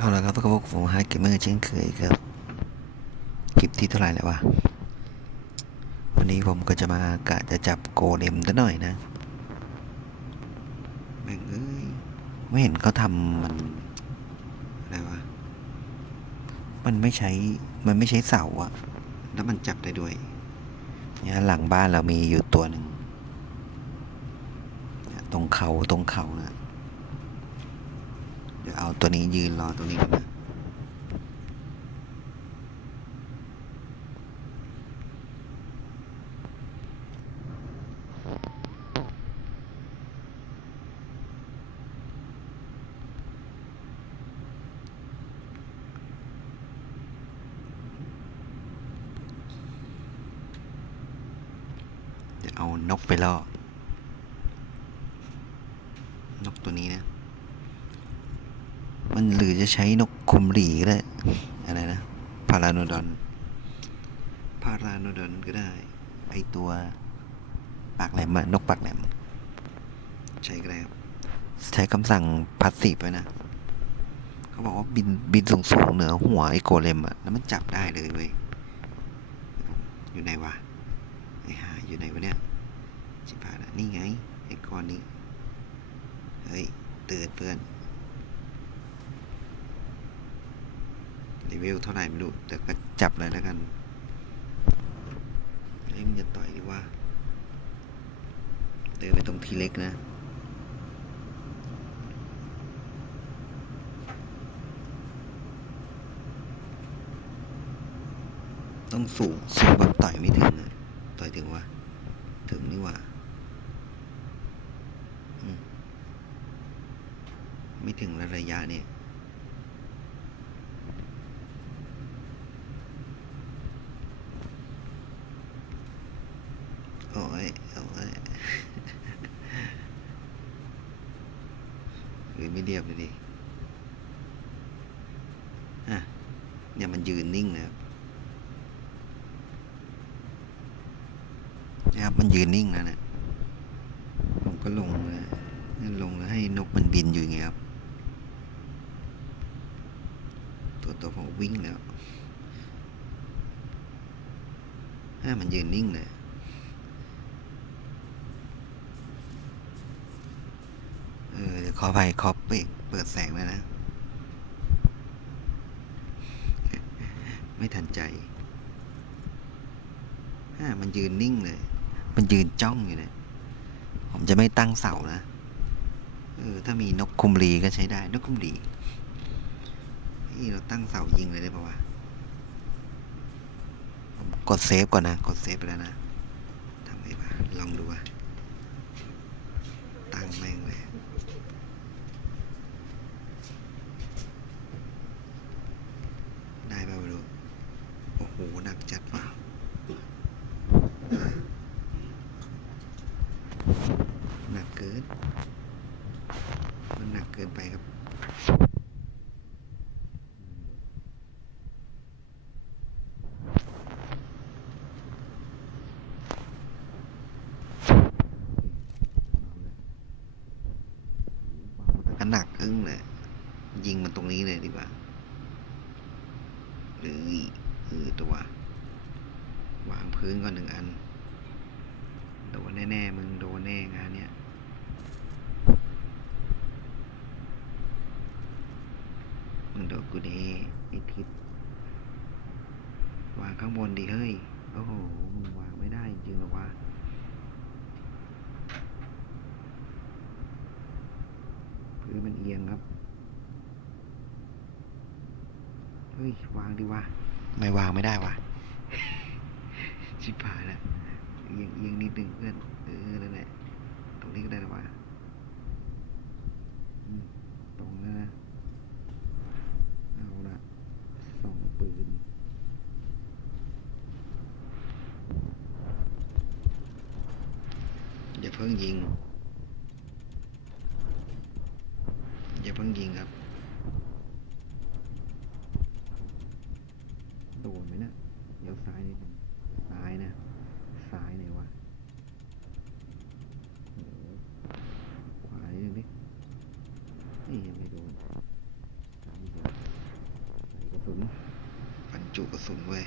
เอาละครับพวกผมฮาเกมเมอร์เช่นเคยครับคลิปที่เท่าไหร่แล้ววะวันนี้ผมก็จะมากะจะจับโกเลมซะหน่อยนะแม่งเอ้ยไม่เห็นเขาทำมันอะไรวะมันไม่ใช้มันไม่ใช้เสาอะแล้วมันจับได้ด้วยเนี่ยหลังบ้านเรามีอยู่ตัวหนึ่งตรงเขาตรงเขานะ ดี๋ยวเอาตัวนี้ยืนรอตรงนี้ก่อนนะเดี๋ยวเอานกไปล่อนกตัวนี้นะ มันหรือจะใช้นกคุมหรีก็ได้อะไรนะพาราโนดอนพาราโนดอนก็ได้ไอตัวปากแหลมอะนกปากแหลม ใช้ก็ได้ครับใช้คำสั่งพาสซีฟไว้นะ เขาบอกว่าบินบินสูงสูงเหนือหัวไอโกเลมอะแล้วมันจับได้เลยเว้ยอยู่ไหนวะไอหาอยู่ไหนวะเนี่ยจิบหายละนี่ไงไอ้กอนนี้ เฮ้ยตื่นเพื่อน เลเวลเท่าไหร่ไม่รู้ แต่ก็จับเลยแล้วกันเอ้ยมันจะต่อยดีว่าเดินไปตรงทีเล็กนะต้องสูงสูงแบบต่อยไม่ถึงอะต่อยถึงว่า ถึงนี่ว่าไม่ถึงระระยะเนี่ยโอ้ยโอ้ย หรือไม่เรียบเลยดิอะเนี่ยมันยืนนิ่งนะครับ นะครับมันยืนนิ่งแล้วนะผมก็ลงเลย ลงแล้วให้นกมันบินอยู่อย่างเงี้ยครับ ตัวตัวผมวิ่งแล้วถ้ามันยืนนิ่งเลยเออขอไปขอเปิดเปิดแสงแล้วนะ ไม่ทันใจอ่ามันยืนนิ่งเลย มันยืนจ้องอยู่เนี่ย ผมจะไม่ตั้งเสานะ เออถ้ามีนกคุมรีก็ใช้ได้ นกคุมรีนี่เราตั้งเสายิงเลยได้ปะวะกดเซฟก่อนนะ กดเซฟไปแล้วนะทำไงวะลองดูวะตั้งแม่งเลย ได้ป่ะไม่รู้ โอ้โห หนักจัดว่ะ หนักเกิน มันหนักเกินไปครับ ก็หนักอึ้งเลย ยิงมันตรงนี้เลยดีกว่า หรือเออตัว วางพื้นก่อนหนึ่งอัน โดนแน่ๆมึงโดนแน่งานเนี้ย มึงโดนกูแน่ไอ้ทิศวางข้างบนดิเฮ้ย โอ้โห มึงวางไม่ได้จริงๆหรอวะพื้นมันเอียงครับ เฮ้ย วางดิวะ ไม่วางไม่ได้วะชิบหายแล้วเอียงเอียงนิดหนึ่งเพื่อน เออ นั่นแหละ ตรงนี้ก็ได้แล้ววะอืมตรงนั้นนะ เอาละส่องปืน อย่าเพิ่งยิง อย่าเพิ่งยิงครับ โดนไหมนะเดี๋ยวซ้ายนิดหนึงซ้ายนะ ซ้ายไหนวะโอ้โหขวานิดนึงดินี่ยังไม่โดนซ้ายไม่โดน สุนบรรจุ กระสุนไว้ย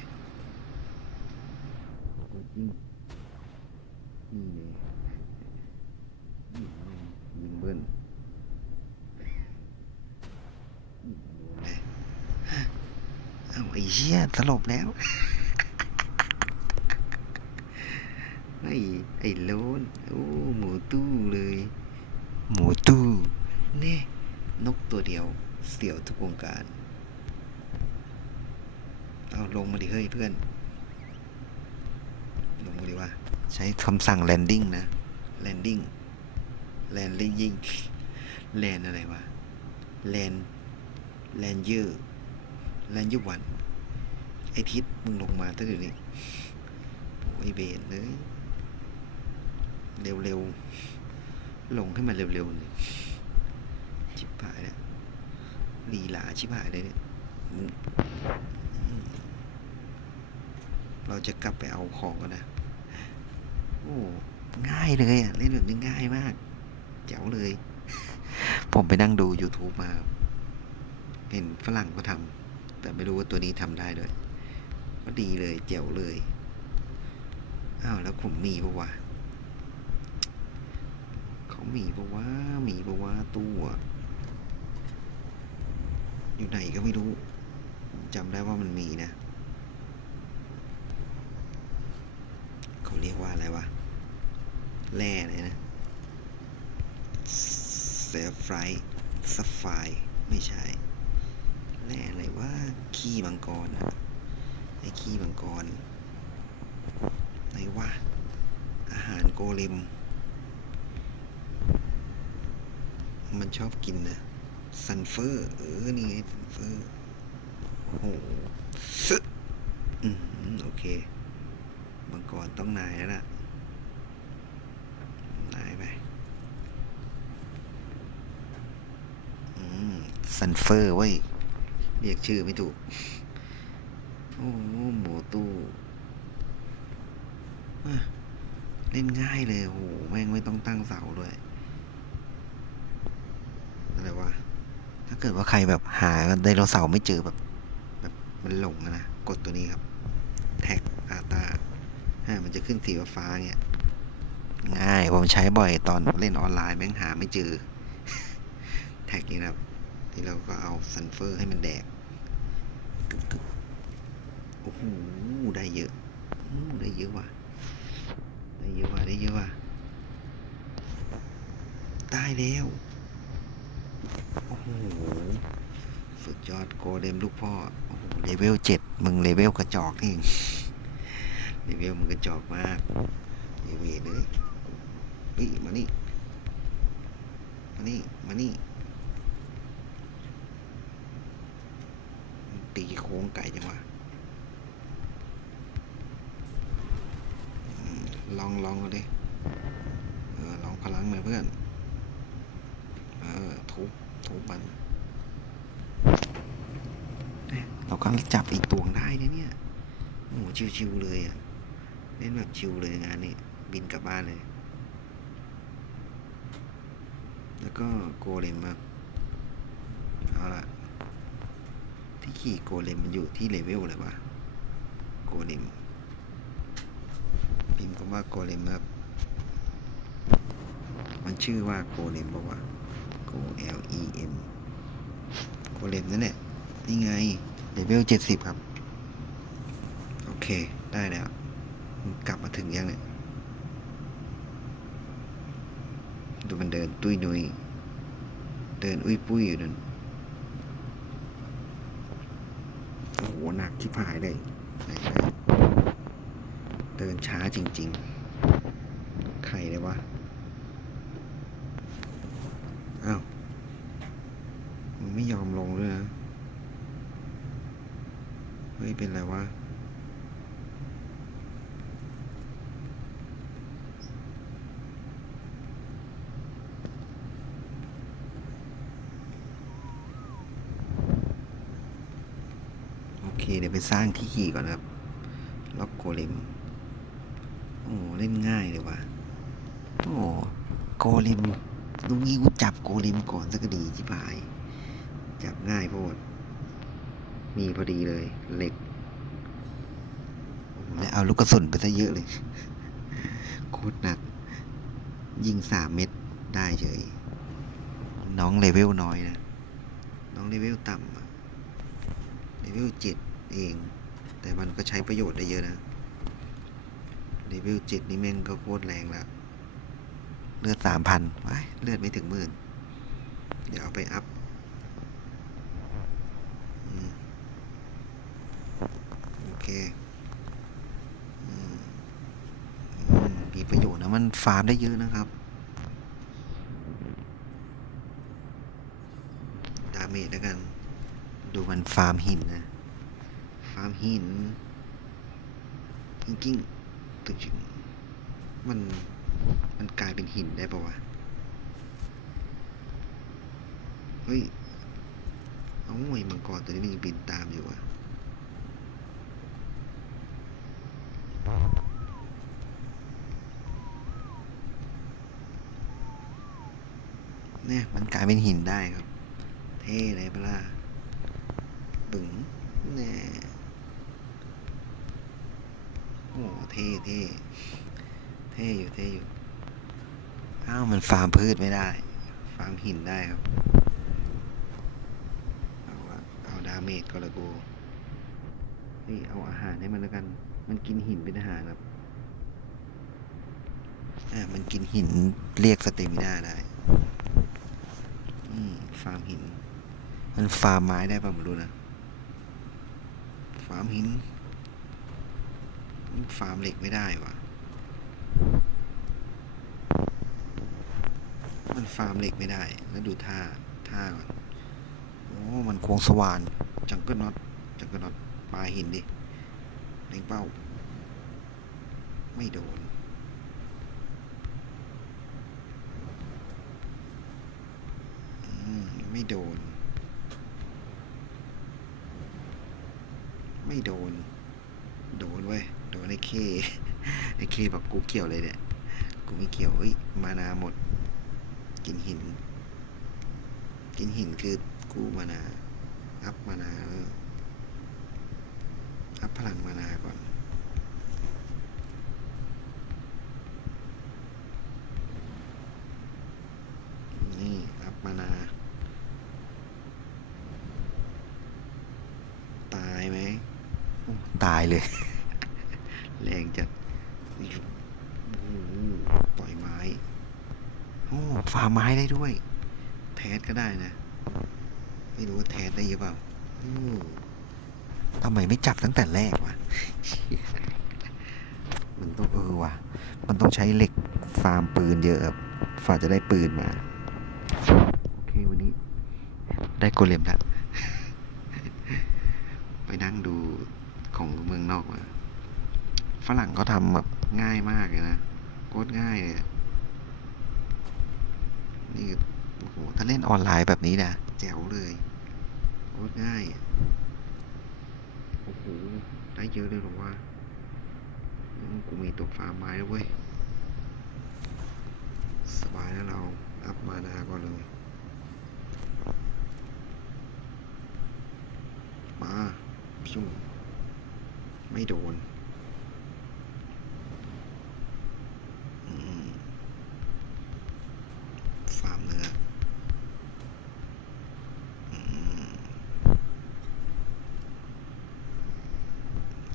โอ้ยยิงนี่เลยยิงยิงเบิ้ลยิงโดนเลยเอาไอ้เหี้ยสลบแล้ว ไอ้ไอ้โลนโอ้หมูตู้เลย หมูตู้เน่นกตัวเดียว เสียวทุกวงการเอา ลงมาดิเฮ้ยเพื่อน ลงมาดิว่า ใช้คำสั่ง landing นะ landing landing land อะไรวะ land land เยอ land ยุวันไอทิศมึงลงมาตั้งเดี๋ยวนี้โอ้ยเบนเลยเร็วๆ ลงให้มันเร็วๆนี่ชิบหายแล้วลีลาชิบหายเลยเนี่ย เราจะกลับไปเอาของกันนะ โอ้ง่ายเลยอะ เล่นแบบนี้ง่ายมากแจ๋วเลย ผมไปนั่งดู YouTube มา เห็นฝรั่งก็ทำแต่ไม่รู้ว่าตัวนี้ทำได้ด้วย ก็ดีเลยแจ๋วเลย อ้าว แล้วผมมีปะวะเขามีปะวะมีปะวะตู้อยู่ไหนก็ไม่รู้จำได้ว่ามันมีนะ เขาเรียกว่า อะไรวะ แร่เลยนะเซฟไฟสไฟไม่ใช่ แร่อะไรว่าขี้มังกรนะไอ้ขี้มังกรไหนวะ อาหารโกเลมมันชอบกินนะซันเฟอร์ เออ นี่ไงซันเฟอร์ โอ้โหซึอืมโอเค มังกรต้องนายแล้วล่ะนายไปอืมซันเฟอร์เว้ย เรียกชื่อไม่ถูก โอ้หมูตู้เล่นง่ายเลยโอ้โหแม่งไม่ต้องตั้งเสาด้วยอะไรวะถ้าเกิดว่าใครแบบหาไดโนเสาร์ไม่เจอแบบ แบบมันหลงนะ กดตัวนี้ครับ แท็ก อ่ามันจะขึ้นสีฟ้าเงี้ยง่ายผมใช้บ่อยตอนเล่นออนไลน์แม่งหาไม่เจอ แท็กนี้นะครับที่เราก็เอาซันเฟอร์ให้มันแดกกึกกึกโอ้โหได้เยอะได้เยอะว่ะได้เยอะว่ะได้เยอะว่ะได้แล้ว โอ้โห สุดยอดโกเลมลูกพ่อ โอ้โหเลเวลเจ็ดมึงเลเวลกระจอกนี่เอง เลเวลมึงกระจอกมากเลเวลเลยเฮ้ยมานี่ มานี่ มานี่ ตีโค้งไก่จังวะลองลองเอาดิเออลองพลังหน่อยเพื่อน เออทุบทุบมันเนี่ยเราก็จับอีกตวงได้นะเนี่ยโอ้ชิวๆเลยอะ เล่นแบบชิวเลยงานนี้บินกลับบ้านเลย แล้วก็โกเลมครับเอาละที่ขี่โกเลมมันอยู่ที่เลเวลเลยวะโกเลมพิมพ์คำว่าโกเลมครับมันชื่อว่าโกเลมบอกว่า Go L E M โกเลมนั่นแหละนี่ไงเลเวลเจ็ดสิบครับ โอเค ได้แล้ว กลับมาถึงยังเนี่ย ดูมันเดินตุ้ยนุยเดินอุ้ยปุ้ยอยู่นั่นโอ้โหหนักที่ผายเลยเดินช้าจริง ๆ ใครเลยวะ อ้าวมันไม่ยอมลงด้วยนะ เฮ้ย เป็นไรวะ เค เดี๋ยวไปสร้างที่ขี่ก่อนนะครับ ล็อกโกเลมโอ้เล่นง่ายเลยว่ะโอ้โกเลมลุงนี้กูจับโกเลมก่อนสักดีจิบาย จับง่ายโพด มีพอดีเลยเหล็ก แล้วเอาลูกกระสุนไปซะเยอะเลย โคตรหนัก ยิงสามเม็ดได้เฉย น้องเลเวลน้อยนะ น้องเลเวลต่ำเลเวลเจ็ด เอง แต่มันก็ใช้ประโยชน์ได้เยอะนะเลเวลเจ็ดนี่แม่งก็โคตรแรงละเลือดสามพันว้ายเลือดไม่ถึงหมื่น เดี๋ยวเอาไปอัพโอเคมีประโยชน์นะ มันฟาร์มได้เยอะนะครับ ดาเมจแล้วกัน ดูมันฟาร์มหินนะ หินกิ้งๆตึกชิงมัน มันกลายเป็นหินได้ปะวะ เฮ้ย เอาไอ้มังกรตัวนี้มันยังบินตามอยู่อะเนี่ยมันกลายเป็นหินได้ครับ เท่เลยปะล่ะบึ๋งแน่โอ้ เท่เท่เท่อยู่เท่อยู่อ้าวมันฟาร์มพืชไม่ได้ ฟาร์มหินได้ครับ เอาอะเอาดาเมจก็ละกูนี่เอาอาหารให้มันแล้วกัน มันกินหินเป็นอาหารครับอ่ามันกินหินเรียกสเตมิน่าได้นี่ฟาร์มหิน มันฟาร์มไม้ได้ป่ะไม่รู้นะ ฟาร์มหิน ฟาร์มเหล็กไม่ได้วะมันฟาร์มเหล็กไม่ได้ แล้วดูท่า ท่าก่อน โอ้ มันโค้งสว่าน จังเกิลน็อต จังเกิลน็อตปลาหินดิเล็งเป้า ไม่โดน อืม ไม่โดน ไม่โดน โดนเว้ย โดนไอ้ เคไอเคแบบกูเกี่ยวเลยเนี่ย กูไม่เกี่ยวเฮ้ยมานาหมด กินหิน กินหินคือกูมานา อัพมานาอัพพลังมานาก่อน อัพมานา ตายไหมโอ้ตายเลย แรงจัดโอ้โหปล่อยไม้ โอ้ฟาร์ม ได้ด้วย แทสก็ได้นะ ไม่รู้ว่าแทสได้หรือเปล่าทำไมไม่จับตั้งแต่แรกวะ มันต้องเออวะมันต้องใช้เหล็กฟาร์มปืนเยอะครับฝ่าจะได้ปืนมา โอเควันนี้ ได้โกเลมแล้ว ไปนั่งดูของเมืองนอกมา ฝรั่งเขาทำแบบง่ายมากเลยนะ โคตรง่ายเลย นี่โอ้โหถ้าเล่นออนไลน์แบบนี้นะแจ๋วเลยโคตรง่ายโอ้โหได้เยอะเลยหรอวะอืมกูมีตัวฟาร์มไม้แล้วเว้ยสบายแล้วเราอัพมานาก่อนเลย มาพิ้วไม่โดน อืมฟาร์มเนื้ออืม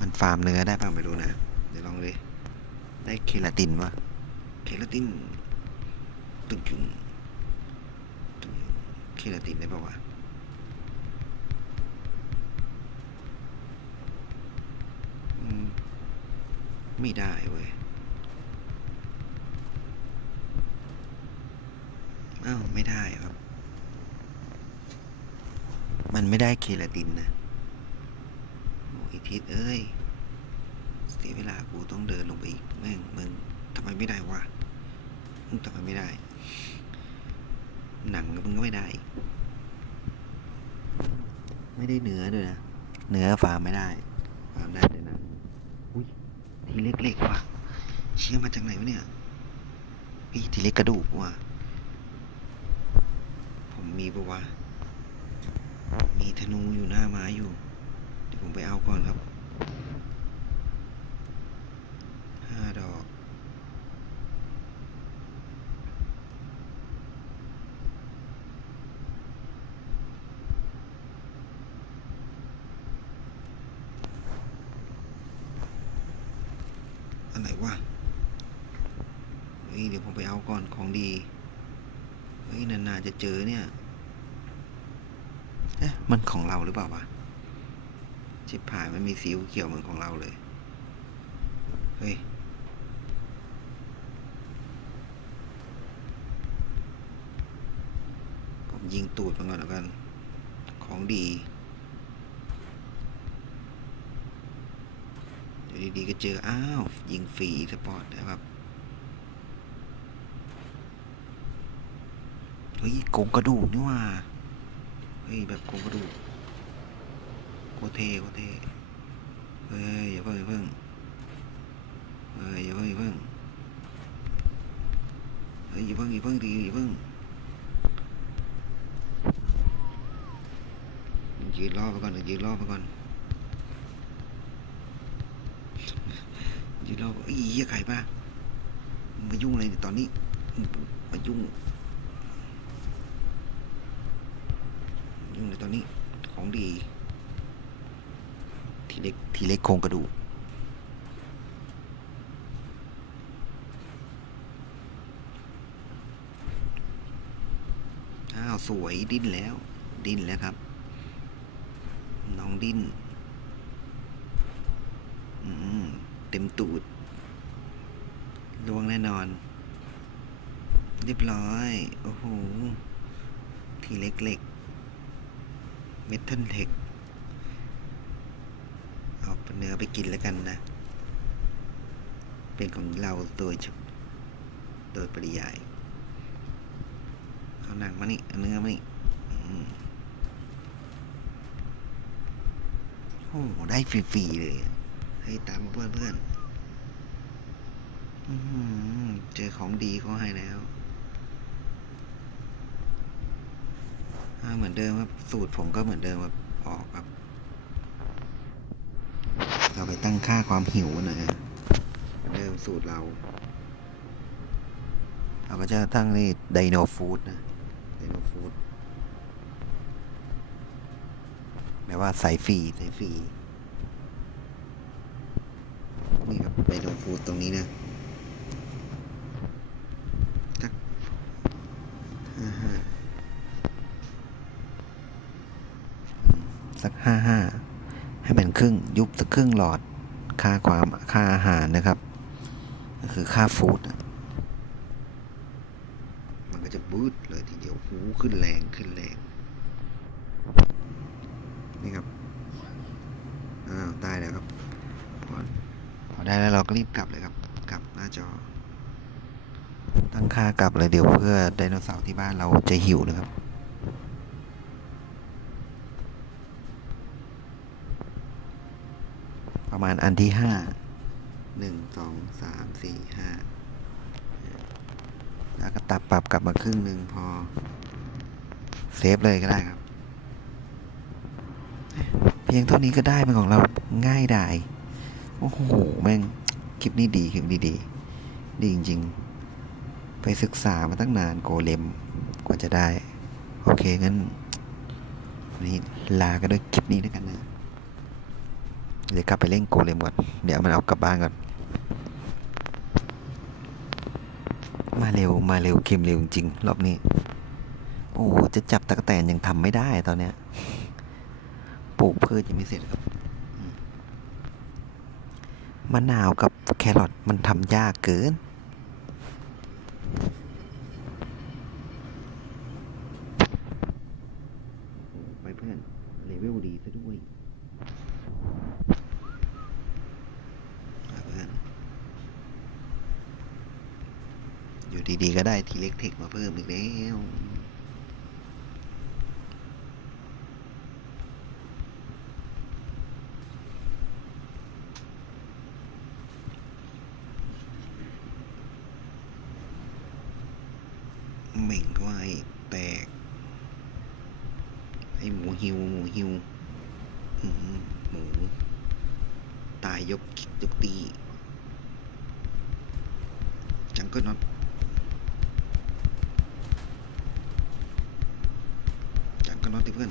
มัน ฟาร์มเนื้อได้ป่ะไม่รู้นะ เดี๋ยวลองเลยได้เคลาตินวะเคลาตินตึงจุงตึงเคลาตินได้ป่าวะอืมไม่ได้เว้ยอ้าวไม่ได้ครับ มันไม่ได้เคลาตินนะโอ้ยทิศเอ้ย สียเวลากูต้องเดินลงไปอีกแม่งมึงทำไมไม่ได้วะมึงทำไมไม่ได้ หนังมึงก็ไม่ได้ ไม่ได้เนื้อด้วยนะเนื้อฟาร์มไม่ได้ฟาร์มได้เลยนะอุ้ยทีเล็กๆว่ะเชี่ยมาจากไหนวะเนี่ยพี่ทีเล็กกระดูกว่ะผมมีปะวะมีธนูอยู่หน้าไม้อยู่ เดี๋ยวผมไปเอาก่อนครับ ห้าดอก อะไรวะ เฮ้ย เดี๋ยวผมไปเอาก่อน ของดีเฮ้ยนานๆจะเจอเนี่ยเอ๊ะมันของเราหรือเปล่าวะชิบหายมันมีสีเขียวเหมือนของเราเลย เฮ้ย ผมยิงตูดมันก่อนแล้วกัน ของดี เดี๋ยวดีๆก็เจอ อ้าว ยิงฟรีสปอร์ตนะครับ ฮ้ยโกงกระดูกนี่ว่าเฮ้ยแบบโกงกระดูกโคเทโคเทเฮ้ยอย่าเพิ่งอย่าเพิ่งเฮ้ยอย่าเพิ่งอย่าเพิ่งเฮ้ยอย่าเพิ่งอย่าเพิ่งดีอย่าเพิ่งยืนรอไปก่อนยืนรอไปก่อนยืนรอไอ้ยเหี้ยไข่ปะมายุ่งอะไรตอนนี้มึงมายุ่ง ยุ่งในตอนนี้ของดี ทีเล็กทีเล็กโครงกระดูกอ้าว สวยดิ้นแล้ว ดิ้นแล้วครับ น้องดิ้นอืมเต็มตูดลวงแน่นอน เรียบร้อย โอ้โห ทีเล็กเล็ก เมทัลเทคเอาเนื้อไปกินแล้วกันนะ เป็นของเราโดยโดยปริยาย เอาหนังมานี่เอาเนื้อมานี่โอ้ได้ฟรีๆเลย ให้ตามเพื่อนเพื่อนๆเจอของดีเขาให้แล้ว อ่าเหมือนเดิมครับ สูตรผมก็เหมือนเดิมครับออกครับ เราไปตั้งค่าความหิวนะฮะเหมือนเดิมสูตรเรา เราก็จะตั้งนี่ไดโนฟูดนะไดโนฟูดแปลว่าใส่ฟรีใส่ฟรีนี่ครับไดโนฟูดตรงนี้นะ 55 ให้เป็นครึ่งยุบสักครึ่งหลอด ค่าความค่าอาหารนะครับก็คือค่าฟูดมันก็จะบูดเลยทีเดียวหูขึ้นแรงขึ้นแรงนี่ครับอ้าวตายแล้วครับพอพอได้แล้วเราก็รีบกลับเลยครับ กลับหน้าจอ ตั้งค่ากลับเลยเดี๋ยวเพื่อไดโนเสาร์ที่บ้านเราจะหิวนะครับ มาณอันที่ห้าหนึ่งสองสามสี่ห้าแล้วก็ตัดปรับกลับมาครึ่งหนึ่งพอ เซฟเลยก็ได้ครับ เพียงเท่านี้ก็ได้เป็นของเราง่ายดายโอ้โห แม่ง คลิปนี้ดี คลิปนี้ดี ดีจริง ๆ ไปศึกษามาตั้งนานโกเลมกว่าจะได้ โอเค งั้น วันนี้ลากันด้วยคลิปนี้ด้วยกันนะ เดี๋ยวกลับไปเล่นโกเลมก่อน เดี๋ยวมันเอากลับบ้านก่อน มาเร็วมาเร็วเข็มเร็วจริงๆรอบนี้ โอ้จะจับตะกแตนยังทำไม่ได้ตอนเนี้ย ปลูกพืชยังไม่เสร็จครับมมะนาวกับแครอทมันทำยากเกินไปเพื่อนเลเวลดีซะด้วย ครับเพื่อนอยู่ ดีๆ ก็ได้ทีเล็กเทคมาเพิ่มอีกแล้วเหม่งก็ไอ้แตก ไอ้หมูหิว หมูหิว อืมหมูายยกยกตี จังก็น็อตจังก็น็อตดิเพื่อน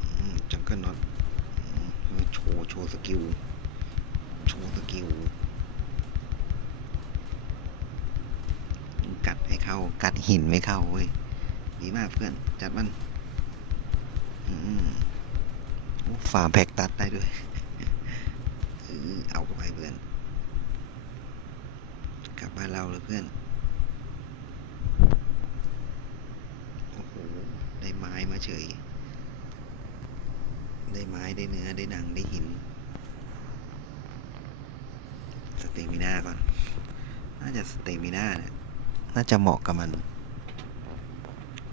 อืมจัง ก็น็อตโชว์โชว์สกิล โชว์สกิล กัดให้เข้า กัดหินไม่เข้าเว้ย ดีมากเพื่อน จัดมันอืมโอ้ฟาแพ็กตัดได้ด้วย เอาเข้าไปเพื่อน กลับบ้านเราเลยเพื่อน โอ้โห ได้ไม้มาเฉย ได้ไม้ได้เนื้อได้หนังได้หิน สเตมิน่าก่อน น่าจะสเตมิน่าเนี่ย น่าจะเหมาะกับมัน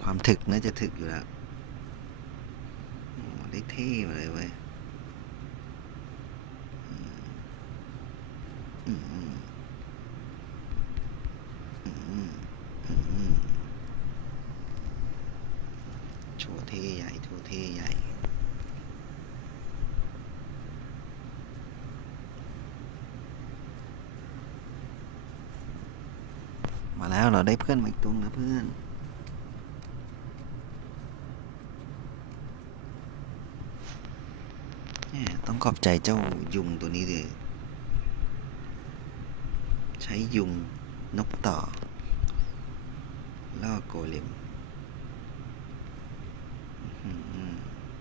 ความถึกน่าจะถึกอยู่แล้วได้เท่มาเลยเว้ยโชว์เท่ใหญ่โชว์เท่ใหญ่ มาแล้วเราได้เพื่อนมาอีกตัวนะเพื่อนต้องขอบใจเจ้ายุงตัวนี้เลยใช้ยุงนกต่อ ล่อโกเลม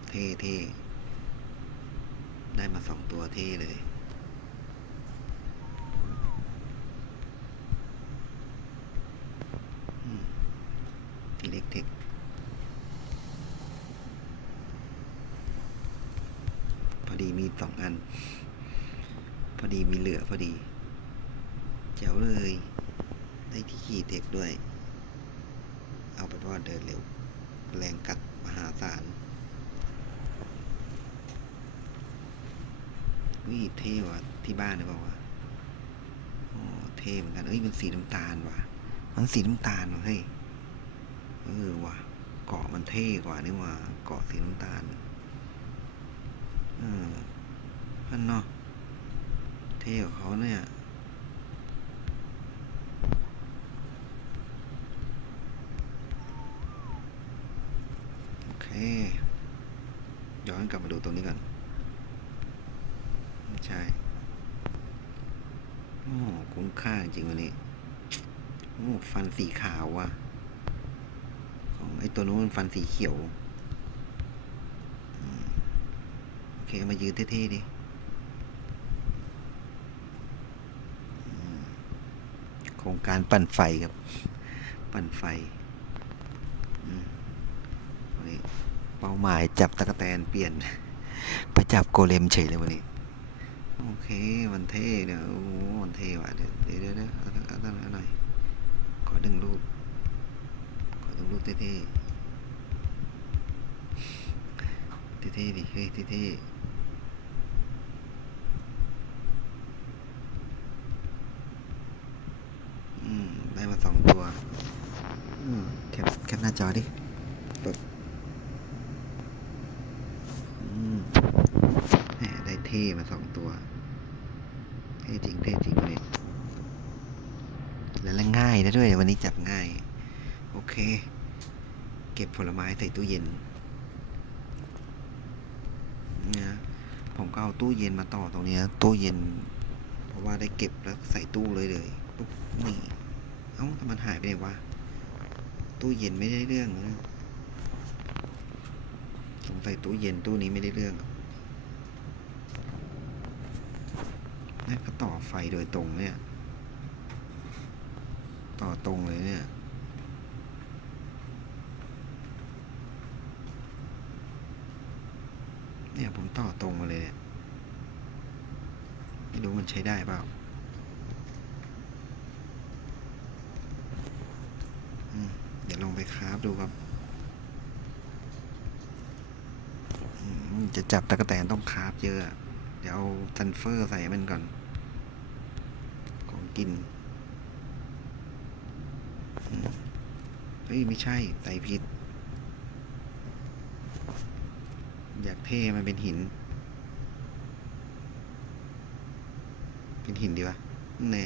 เท่เท่ได้มาสองตัวเท่เลย อืมอิเล็กเทค พอดีมี สองอัน พอดีมีเหลือพอดีเจ๋วเลย ได้ที่ขี่เทคด้วย เอาไปว่าเดินเร็ว แรงกัดมหาศาลวิเท่ว่ะที่บ้านหรือเปล่าวะโอ้เท่เหมือนกัน เอ้ยมันสีน้ำตาลว่ะ มันสีน้ำตาลว่ะเฮ้ย เออว่ะ เกาะมันเท่กว่านี่ว่ะ เกาะสีน้ำตาล อืม เออพันเนาะเท่กว่าเขาเนี่ยโอเคย้อนกลับมาดูตรงนี้ก่อนไม่ใช่โอ้คุ้มค่าจริงวันนี้โอ้ฟันสีขาวว่ะ ของไอตัวนู้นฟันสีเขียว โอเค มายืนเท่ๆดิอืม โครงการปั่นไฟครับ ปั่นไฟวันนี้เป้าหมายจับตะกแตนเปลี่ยนไปจับโกเลมเฉยเลยวันนี้ โอเคมันเท่เนี่ยโอ้มันเท่ว่ะเดี๋ยวเดี๋ยวเดี๋ยวเอาเอาเอาเอาหน่อยขอดึงรูปขอดึงรูปเท่ๆเท่ๆดิเฮ้ยเท่ๆอืม ได้มาสองตัว อืมแคปแคปหน้า จอดิแหมได้เท่มาสองตัว เท่จริง เท่จริงวันนี้แล้วแล้วง่ายนะด้วย วันนี้จับง่าย โอเค เก็บผลไม้ใส่ตู้เย็นนี่ยผมก็เอาตู้เย็นมาต่อตรงนี้ตู้เย็น เพราะว่าได้เก็บแล้วใส่ตู้เลยเลยปุ๊บนี่ เอ้าแต่มันหายไปไหนวะ ตู้เย็นไม่ได้เรื่องนะสงสัยตู้เย็นตู้นี้ไม่ได้เรื่องนี่ก็ต่อไฟโดยตรงเนี่ย ต่อตรงเลยเนี่ยเนี่ยผมต่อตรงมาเลยเนี่ยไม่รู้มันใช้ได้เปล่าอืมเดี๋ยวลอง ไปคราฟดูครับจะจับตะกแตนต้องคราฟเยอะ เดี๋ยวเอาซันเฟอร์ใส่มันก่อน ของกินเฮ้ย ไม่ใช่ ใส่ผิดอยากเท่มันเป็นหิน เป็นหินดีวะนั่นแน่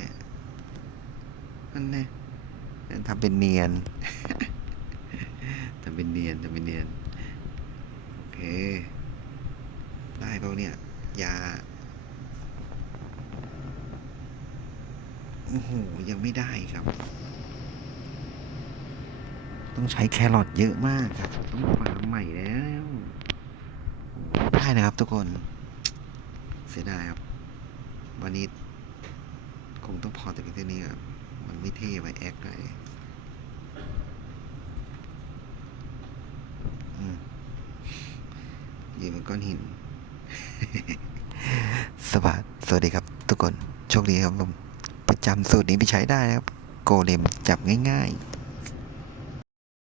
นั่นแน่ทำเป็นเนียน ทำเป็นเนียนทำเป็นเนียน โอเค ได้เปล่าเนี่ย ยา โอ้โห ยังไม่ได้ครับ ต้องใช้แครอทเยอะมากครับ ต้องฟาร์มใหม่แล้วได้นะครับทุกคน เสียดายครับ วันนี้ คงต้องพอแต่เพียงเท่านี้ครับ มันไม่เท่ไปแอคหน่อยอืม ยืนบนก้อนหิน สวัสดสวัสดีครับ ทุกคน โชคดีครับผม ประจำสูตรนี้ไปใช้ได้นะครับ โกเลมจับง่าย ๆ